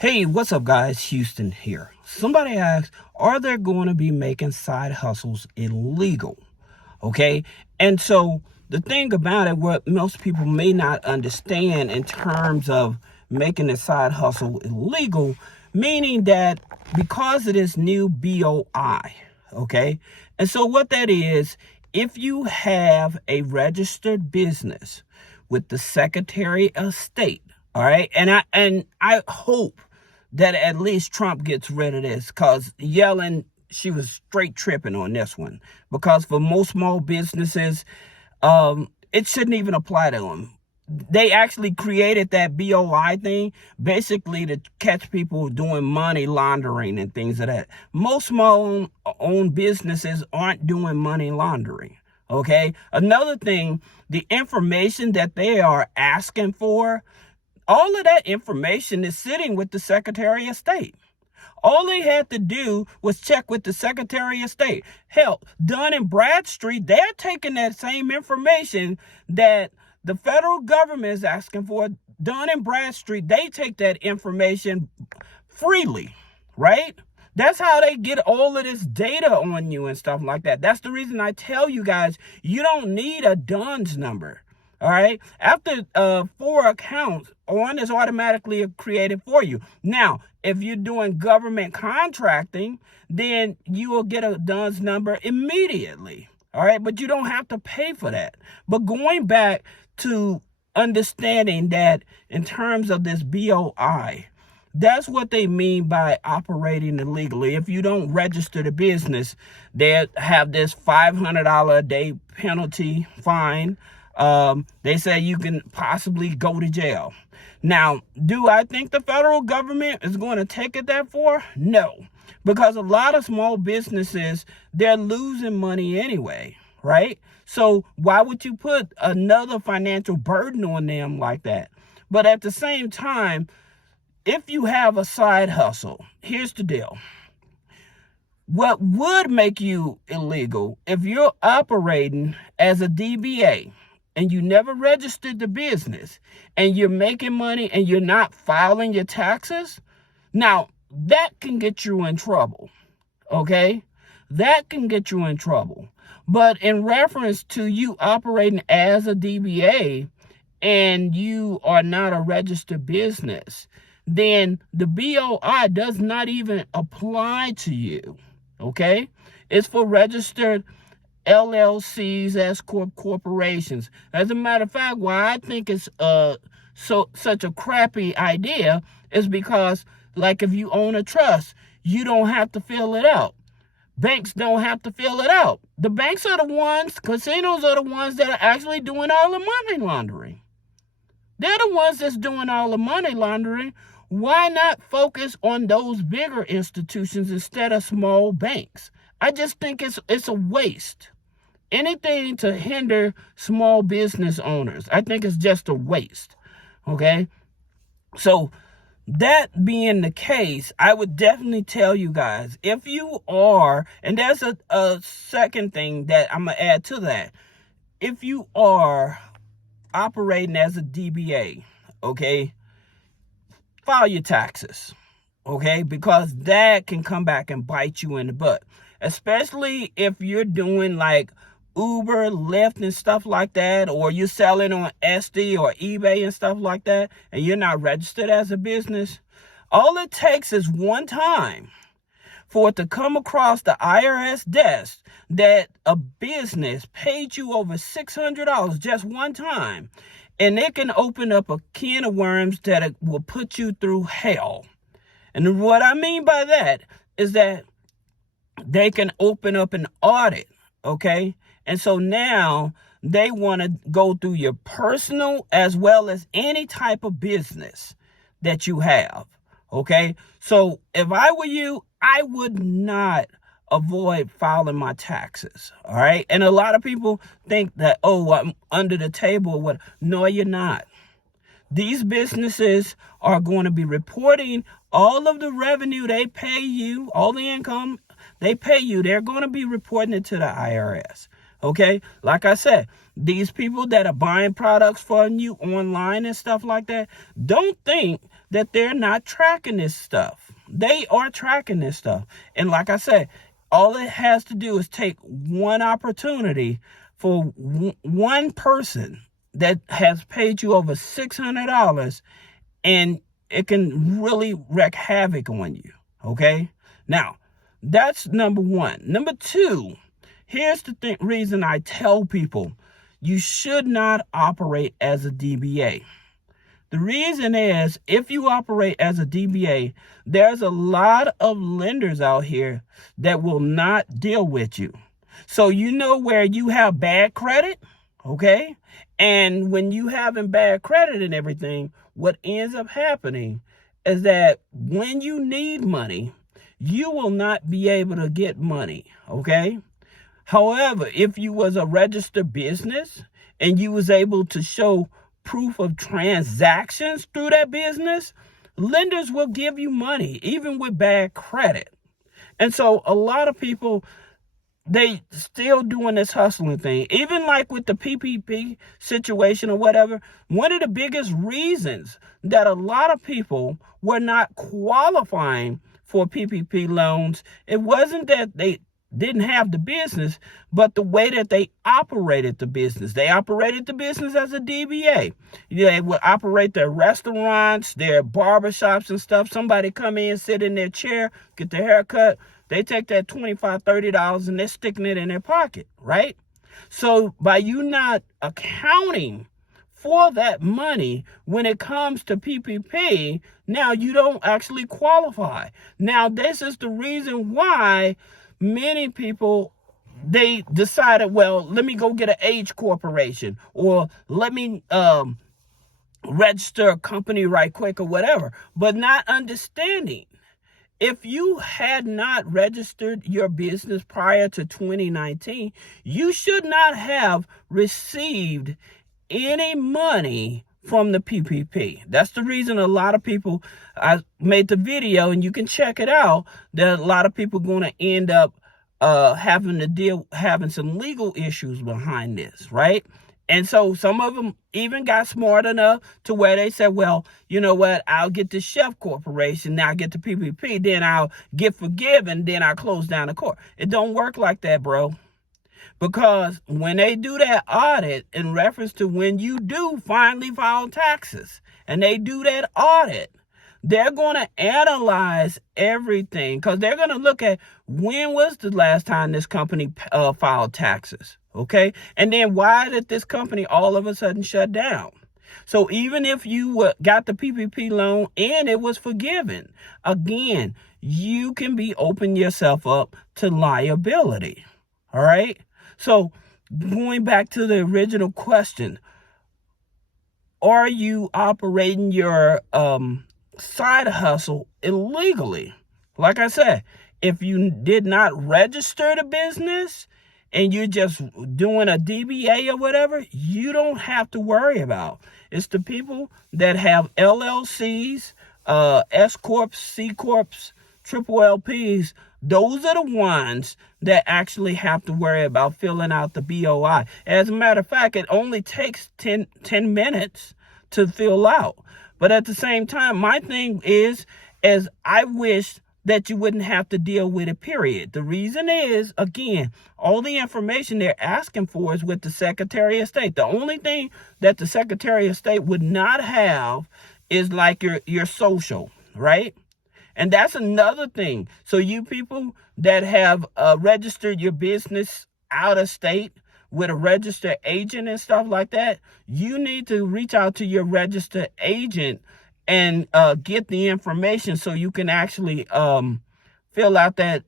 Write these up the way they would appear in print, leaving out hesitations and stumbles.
Hey, what's up, guys? Houston here. Somebody asked, are they going to be making side hustles illegal? Okay. And so the thing about it, what most people may not understand in terms of making a side hustle illegal, meaning that because of this new BOI, okay? And so what that is, if you have a registered business with the Secretary of State, all right, and I hope that at least Trump gets rid of this, because Yellen, she was straight tripping on this one, because for most small businesses, it shouldn't even apply to them. They actually created that BOI thing basically to catch people doing money laundering and things of that. Most small owned businesses aren't doing money laundering. Okay. Another thing, the information that they are asking for, all of that information is sitting with the Secretary of State. All they had to do was check with the Secretary of State. Hell, Dun and Bradstreet, they're taking that same information that the federal government is asking for. Dun and Bradstreet, they take that information freely, right? That's how they get all of this data on you and stuff like that. That's the reason I tell you guys, you don't need a DUNS number. All right. After 4 accounts, one is automatically created for you. Now, if you're doing government contracting, then you will get a DUNS number immediately. All right. But you don't have to pay for that. But going back to understanding that in terms of this BOI, that's what they mean by operating illegally. If you don't register the business, they have this $500 a day penalty fine. They say you can possibly go to jail. Now, do I think the federal government is going to take it that far? No, because a lot of small businesses, they're losing money anyway, right? So why would you put another financial burden on them like that? But at the same time, if you have a side hustle, here's the deal. What would make you illegal if you're operating as a DBA and you never registered the business and you're making money and you're not filing your taxes? Now, that can get you in trouble, okay? That can get you in trouble. But in reference to you operating as a DBA and you are not a registered business, then the BOI does not even apply to you, okay? It's for registered LLCs, S corp corporations. As a matter of fact, why I think it's such a crappy idea is because, like, if you own a trust, you don't have to fill it out. Banks don't have to fill it out. The banks are the ones, casinos are the ones that are actually doing all the money laundering. They're the ones that's doing all the money laundering. Why not focus on those bigger institutions instead of small banks? I just think it's a waste. Anything to hinder small business owners, I think it's just a waste. Okay? So that being the case, I would definitely tell you guys, if you are, and there's a second thing that I'm going to add to that. If you are operating as a DBA, okay, file your taxes, okay, because that can come back and bite you in the butt, especially if you're doing like Uber, Lyft, and stuff like that, or you're selling on Etsy or eBay and stuff like that, and you're not registered as a business. All it takes is one time for it to come across the IRS desk that a business paid you over $600 just one time, and it can open up a can of worms that will put you through hell. And what I mean by that is that they can open up an audit, okay? And so now they want to go through your personal as well as any type of business that you have, okay? So if I were you, I would not avoid filing my taxes, all right? And a lot of people think that, oh, I'm under the table or what. No, you're not. These businesses are going to be reporting all of the revenue they pay you, all the income they pay you. They're going to be reporting it to the IRS. Okay, like I said, these people that are buying products from you online and stuff like that, don't think that they're not tracking this stuff. They are tracking this stuff. And like I said, all it has to do is take one opportunity for one person that has paid you over $600, and it can really wreak havoc on you. Okay? Now, that's number one. Number two, here's the reason I tell people you should not operate as a DBA. The reason is, if you operate as a DBA, there's a lot of lenders out here that will not deal with you. So you know where you have bad credit, okay? And when you having bad credit and everything, what ends up happening is that when you need money, you will not be able to get money, okay? However, if you was a registered business and you was able to show proof of transactions through that business, lenders will give you money, even with bad credit. And so a lot of people, they still doing this hustling thing. Even like with the PPP situation or whatever, one of the biggest reasons that a lot of people were not qualifying for PPP loans, it wasn't that they didn't have the business, but the way that they operated the business. They operated the business as a DBA. They would operate their restaurants, their barbershops and stuff. Somebody come in, sit in their chair, get their hair cut. They take that $25, $30 and they're sticking it in their pocket, right? So by you not accounting for that money when it comes to PPP, now you don't actually qualify. Now, this is the reason why many people, they decided, well, let me go get an H corporation, or let me register a company right quick or whatever, but not understanding. If you had not registered your business prior to 2019, you should not have received any money from the PPP. That's the reason a lot of people, I made the video and you can check it out, that a lot of people going to end up having some legal issues behind this, right? And so some of them even got smart enough to where they said, well, you know what, I'll get the Chef Corporation, now I'll get the PPP, then I'll get forgiven, then I'll close down the court. It don't work like that, bro. Because when they do that audit in reference to when you do finally file taxes, and they do that audit, they're going to analyze everything, because they're going to look at when was the last time this company filed taxes, okay? And then why did this company all of a sudden shut down? So even if you got the PPP loan and it was forgiven, again, you can be opening yourself up to liability, all right? So going back to the original question, are you operating your side hustle illegally? Like I said, if you did not register the business and you're just doing a DBA or whatever, you don't have to worry about. It's the people that have LLCs, S Corps, C Corps, triple LPs. Those are the ones that actually have to worry about filling out the BOI. As a matter of fact, it only takes 10 minutes to fill out. But at the same time, my thing is I wish that you wouldn't have to deal with it, period. The reason is, again, all the information they're asking for is with the Secretary of State. The only thing that the Secretary of State would not have is like your social, right? And that's another thing. So you people that have registered your business out of state with a registered agent and stuff like that, you need to reach out to your registered agent and get the information so you can actually fill out that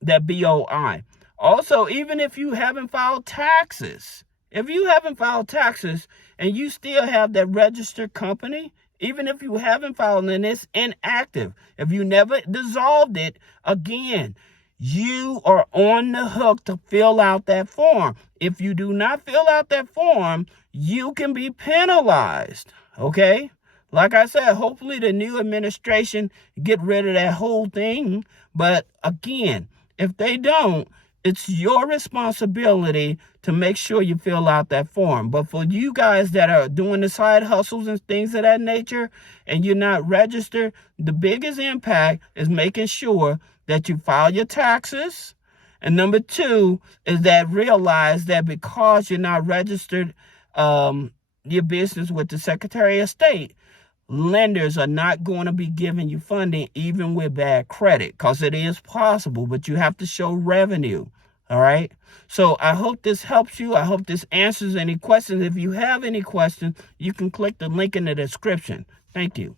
BOI. Also, even if you haven't filed taxes, and you still have that registered company, even if you haven't filed and it's inactive, if you never dissolved it, again, you are on the hook to fill out that form. If you do not fill out that form, you can be penalized, okay? Like I said, hopefully the new administration get rid of that whole thing. But again, if they don't, it's your responsibility to make sure you fill out that form. But for you guys that are doing the side hustles and things of that nature and you're not registered, the biggest impact is making sure that you file your taxes. And number two is that realize that because you're not registered your business with the Secretary of State, lenders are not going to be giving you funding even with bad credit, because it is possible, but you have to show revenue. All right. So I hope this helps you. I hope this answers any questions. If you have any questions, you can click the link in the description. Thank you.